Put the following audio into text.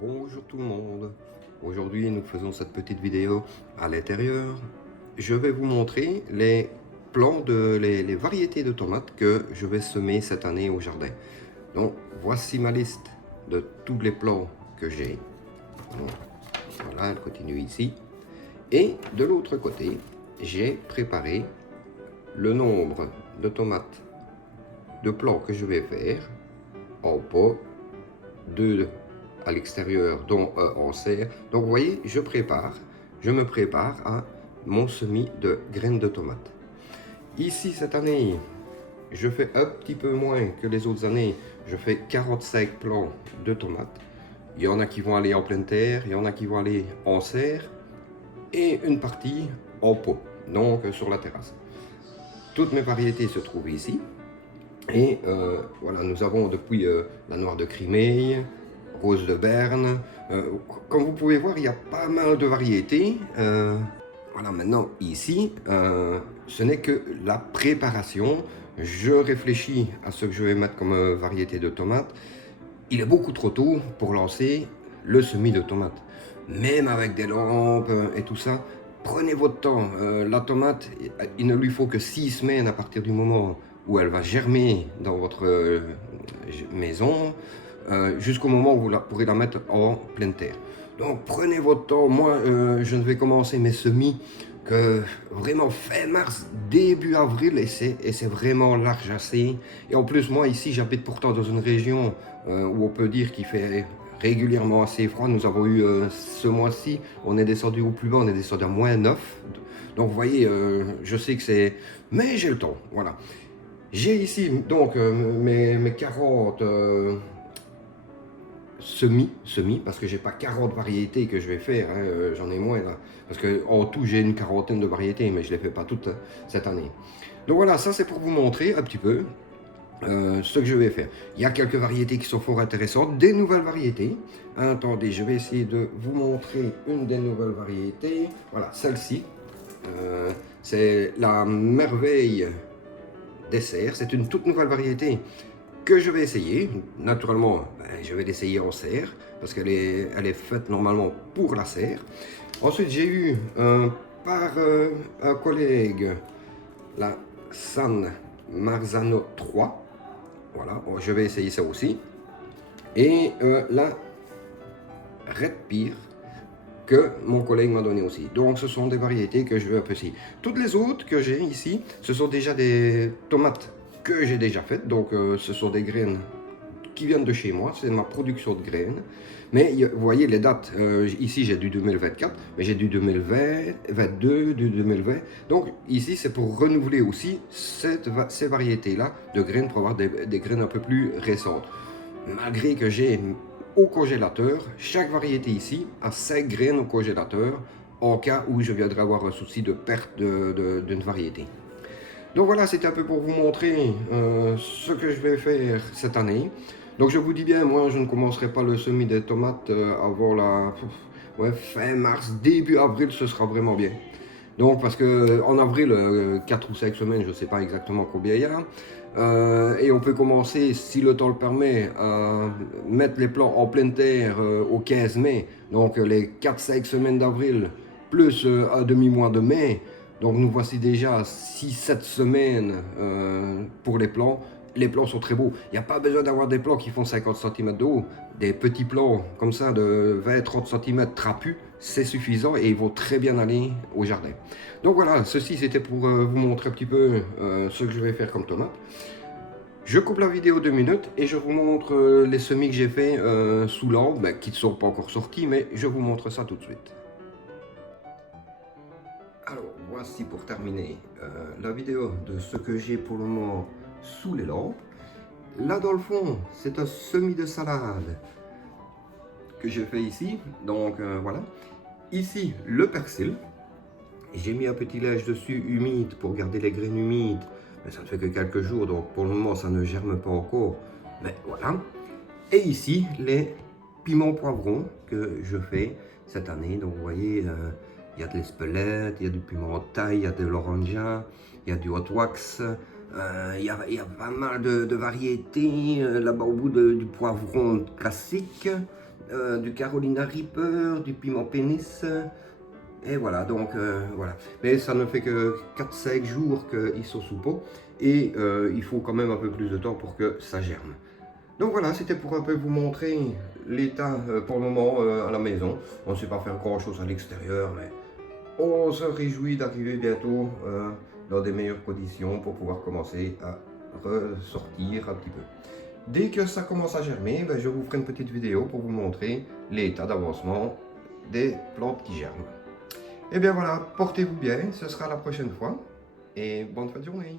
Bonjour tout le monde. Aujourd'hui, nous faisons cette petite vidéo à l'intérieur. Je vais vous montrer les plants les variétés de tomates que je vais semer cette année au jardin. Donc, voici ma liste de tous les plants que j'ai. Donc, voilà, elle continue ici. Et de l'autre côté, j'ai préparé le nombre de tomates de plants que je vais faire en pot, 2 à l'extérieur, dont un en serre. Donc vous voyez, je me prépare à mon semis de graines de tomates. Ici, cette année, je fais un petit peu moins que les autres années. Je fais 45 plants de tomates. Il y en a qui vont aller en pleine terre, il y en a qui vont aller en serre et une partie en pot, donc sur la terrasse. Toutes mes variétés se trouvent ici. Et voilà, nous avons depuis la noire de Crimée, rose de Berne. Comme vous pouvez voir, il y a pas mal de variétés. Voilà, maintenant ici, ce n'est que la préparation. Je réfléchis à ce que je vais mettre comme variété de tomates. Il est beaucoup trop tôt pour lancer le semis de tomates. Même avec des lampes et tout ça, prenez votre temps. La tomate, il ne lui faut que 6 semaines à partir du moment où elle va germer dans votre maison, jusqu'au moment où vous pourrez la mettre en pleine terre. Donc prenez votre temps. Moi, je ne vais commencer mes semis que vraiment fin mars, début avril, et c'est vraiment large assez. Et en plus, moi ici, j'habite pourtant dans une région où on peut dire qu'il fait régulièrement assez froid. Nous avons eu ce mois-ci, on est descendu au plus bas, on est descendu à -9. Donc vous voyez, je sais que c'est... Mais j'ai le temps, voilà. J'ai ici donc mes 40 semis, parce que j'ai pas 40 variétés que je vais faire, hein, j'en ai moins là. Parce qu'en tout j'ai une quarantaine de variétés, mais je les fais pas toutes cette année. Donc voilà, ça c'est pour vous montrer un petit peu ce que je vais faire. Il y a quelques variétés qui sont fort intéressantes, des nouvelles variétés. Attendez, je vais essayer de vous montrer une des nouvelles variétés. Voilà, celle-ci. C'est la merveille dessert. C'est une toute nouvelle variété que je vais essayer. Naturellement, je vais l'essayer en serre parce qu'elle est faite normalement pour la serre. Ensuite, j'ai eu par un collègue la San Marzano 3. Voilà, je vais essayer ça aussi. Et la Red Pear que mon collègue m'a donné aussi. Donc ce sont des variétés que je vais apprécier. Toutes les autres que j'ai ici, ce sont déjà des tomates que j'ai déjà faites. Donc ce sont des graines qui viennent de chez moi, c'est ma production de graines. Mais vous voyez les dates, ici j'ai du 2024, mais j'ai du 2020, 22, du 2020. Donc ici c'est pour renouveler aussi ces variétés-là de graines pour avoir des graines un peu plus récentes. Malgré que j'ai au congélateur, chaque variété ici a 5 graines au congélateur en cas où je viendrais avoir un souci de perte d'une variété. Donc voilà, c'était un peu pour vous montrer ce que je vais faire cette année. Donc je vous dis bien, moi je ne commencerai pas le semis des tomates avant fin mars, début avril, ce sera vraiment bien. Donc parce que en avril, 4 ou 5 semaines, je ne sais pas exactement combien il y a. Et on peut commencer, si le temps le permet, à mettre les plants en pleine terre au 15 mai. Donc les 4-5 semaines d'avril, plus un demi-mois de mai. Donc nous voici déjà à 6-7 semaines pour les plants. Les plants sont très beaux. Il n'y a pas besoin d'avoir des plants qui font 50 cm de haut. Des petits plants comme ça de 20-30 cm trapus, c'est suffisant et ils vont très bien aller au jardin. Donc voilà, ceci c'était pour vous montrer un petit peu ce que je vais faire comme tomate. Je coupe la vidéo 2 minutes et je vous montre les semis que j'ai fait sous l'arbre, qui ne sont pas encore sortis, mais je vous montre ça tout de suite. Alors voici pour terminer la vidéo de ce que j'ai pour le moment sous les lampes. Là dans le fond, c'est un semis de salade que j'ai fait ici, donc voilà. Ici, le persil. J'ai mis un petit lèche dessus humide pour garder les graines humides, mais ça ne fait que quelques jours, donc pour le moment ça ne germe pas encore, mais voilà. Et ici, les piments poivrons que je fais cette année, donc vous voyez, il y a de l'espelette, il y a du piment en taille, il y a de l'orangeat, il y a du hot wax, il y a pas mal de variétés là-bas au bout du poivron classique. du Carolina Reaper, du piment pénis. Et voilà, donc voilà. Mais ça ne fait que 4-5 jours qu'ils sont sous pot. Et il faut quand même un peu plus de temps pour que ça germe. Donc voilà, c'était pour un peu vous montrer l'état pour le moment à la maison. On ne sait pas faire grand chose à l'extérieur, mais on se réjouit d'arriver bientôt dans des meilleures conditions pour pouvoir commencer à ressortir un petit peu. Dès que ça commence à germer, ben, je vous ferai une petite vidéo pour vous montrer l'état d'avancement des plantes qui germent. Et bien voilà, portez-vous bien, ce sera la prochaine fois et bonne fin de journée.